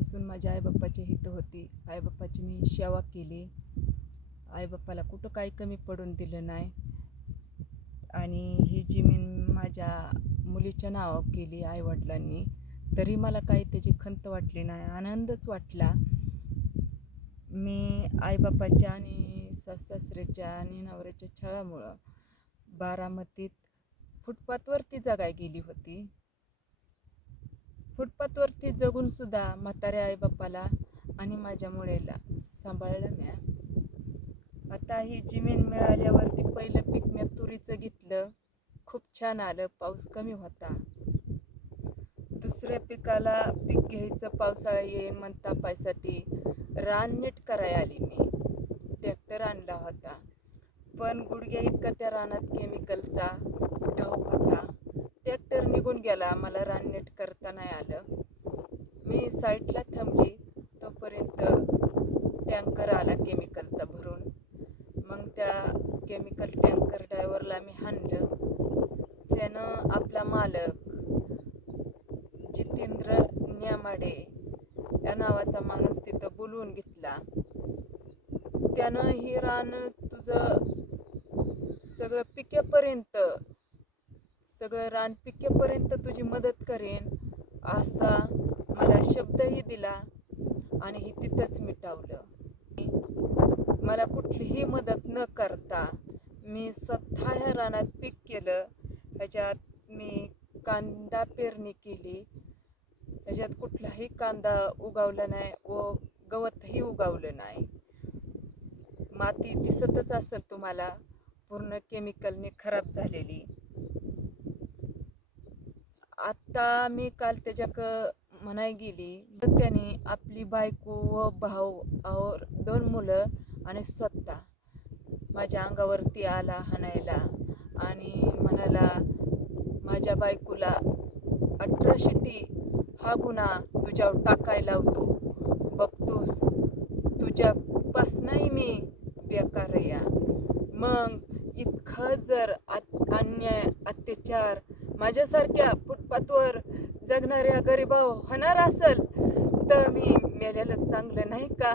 लहानपणापासून माझ्या आईबाप्पाची हित होती. आईबाप्पाची मी सेवा केली. आईबाप्पाला कुठं काही कमी पडून दिलं नाही. आणि ही जमीन माझ्या मुलीच्या नावावर केली आईवडिलांनी, तरी मला काही त्याची खंत वाटली नाही, आनंदच वाटला. मी आईबापाच्या आणि सासऱ्याच्या आणि नवऱ्याच्या छळामुळं बारामतीत फुटपाथवरती जगाय गेली होती. फुटपाथवरती जगूनसुद्धा म्हाताऱ्या आईबापाला आणि माझ्या मुलीला सांभाळलं म्या. आता ही जमीन मिळाल्यावरती पहिलं पीक मी तुरीचं घेतलं, खूप छान आलं, पाऊस कमी होता. दुसऱ्या पिकाला पीक घ्यायचं, पावसाळा येईल म्हणता पायसाठी रान नीट करायला आली मी. ट्रॅक्टर आणला होता, पण गुडघ्या इतका त्या रानात केमिकलचा ढाव होता. ट्रॅक्टर निघून गेला, मला रान नीट करता नाही आलं. मी साईडला थांबली, तोपर्यंत टँकर आला केमिकलचा भरून. मग त्या केमिकल टँकर ड्रायव्हरला मी हाणलं. त्यानं आपला मालक जितेंद्र न्यामाडे या नावाचा माणूस तिथं बोलवून घेतला. त्यानं ही रान तुझं सगळं पिकेपर्यंत, सगळं रान पिकेपर्यंत तुझी मदत करेन असा मला शब्दही दिला आणि ही तिथंच मिटावलं. मला कुठलीही मदत न करता मी स्वतः ह्या रानात पीक केलं. ह्याच्यात मी कांदा पेरणी केली. ह्याच्यात कुठलाही कांदा उगवला नाही व गवतही उगवलं नाही. माती दिसतच असेल तुम्हाला, पूर्ण केमिकलने खराब झालेली. आता मी काल त्याच्याक म्हणाय गेली तर त्याने आपली बायको व भाऊ और 2 मुलं आणि स्वतः माझ्या अंगावरती आला हाणायला आणि म्हणाला, माझ्या बायकोला 18 शिट्टी हा गुन्हा तुझ्यावर टाकायला लावतो, बघतोस तुझ्यापासनंही मी बेकार या. मग इतकं जर अन्याय अत्याचार माझ्यासारख्या फुटपाथवर जगणाऱ्या गरिबावर होणार असेल तर मी मेलेलं चांगलं नाही का?